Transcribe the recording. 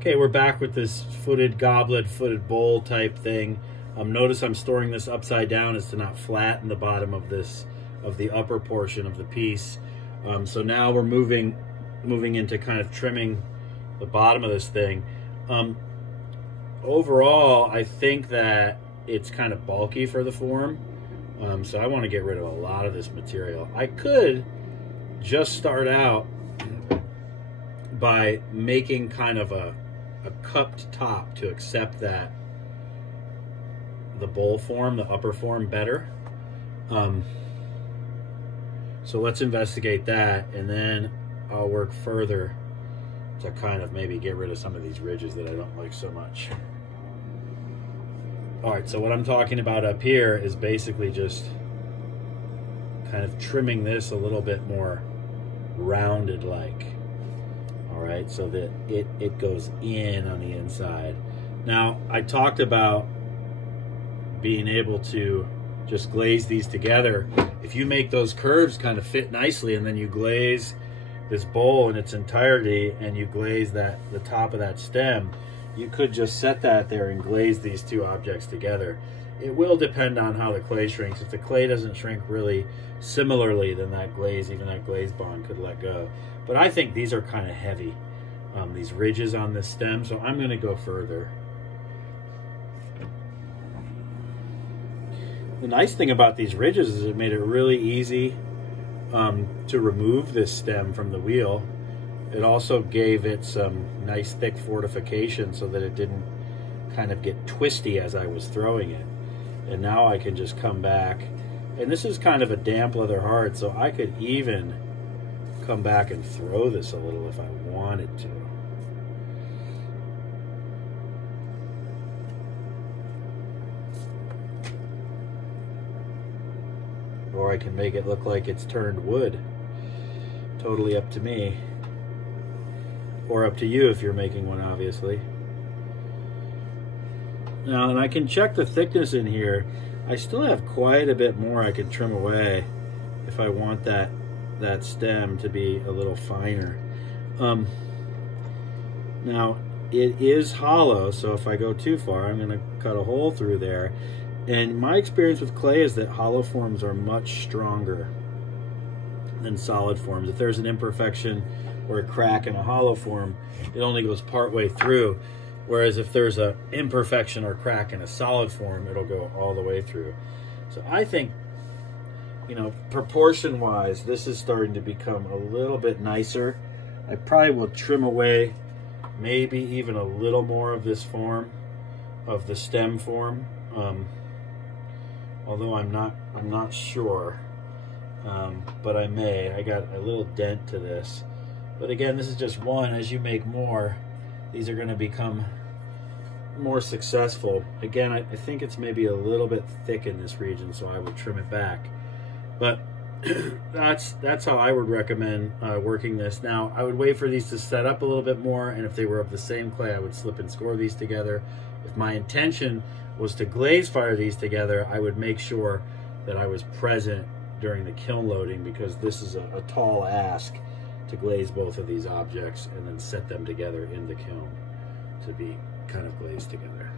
Okay, we're back with this footed goblet, footed bowl type thing. Notice I'm storing this upside down as to not flatten the bottom of this, of the upper portion of the piece. So now we're moving into kind of trimming the bottom of this thing. Overall, I think that it's kind of bulky for the form. So I want to get rid of a lot of this material. I could just start out by making kind of a cupped top to accept that the bowl form, the upper form, better. So let's investigate that, and then I'll work further to kind of maybe get rid of some of these ridges that I don't like so much. All right, so what I'm talking about up here is basically just kind of trimming this a little bit more rounded like. All right, so that it goes in on the inside. Now, I talked about being able to just glaze these together. If you make those curves kind of fit nicely, and then you glaze this bowl in its entirety, and you glaze the top of that stem, you could just set that there and glaze these two objects together. It will depend on how the clay shrinks. If the clay doesn't shrink really similarly, then that glaze, even that glaze bond, could let go. But I think these are kind of heavy, these ridges on this stem, so I'm going to go further. The nice thing about these ridges is it made it really easy to remove this stem from the wheel. It also gave it some nice thick fortification so that it didn't kind of get twisty as I was throwing it. And now I can just come back, and this is kind of a damp leather hard, so I could even come back and throw this a little if I wanted to. Or I can make it look like it's turned wood. Totally up to me. Or up to you if you're making one, obviously. Now, and I can check the thickness in here. I still have quite a bit more I could trim away if I want that stem to be a little finer. Now, it is hollow, so if I go too far, I'm going to cut a hole through there. And my experience with clay is that hollow forms are much stronger than solid forms. If there's an imperfection or a crack in a hollow form, it only goes part way through. Whereas if there's an imperfection or crack in a solid form, it'll go all the way through. So I think, you know, proportion-wise, this is starting to become a little bit nicer. I probably will trim away maybe even a little more of this form, of the stem form. Although I'm not sure, but I may. I got a little dent to this. But again, this is just one. As you make more, these are going to become more successful. Again, I think it's maybe a little bit thick in this region, so I would trim it back. But that's how I would recommend working this. Now, I would wait for these to set up a little bit more, and if they were of the same clay, I would slip and score these together. If my intention was to glaze fire these together, I would make sure that I was present during the kiln loading, because this is a tall ask to glaze both of these objects and then set them together in the kiln to be kind of glazed together.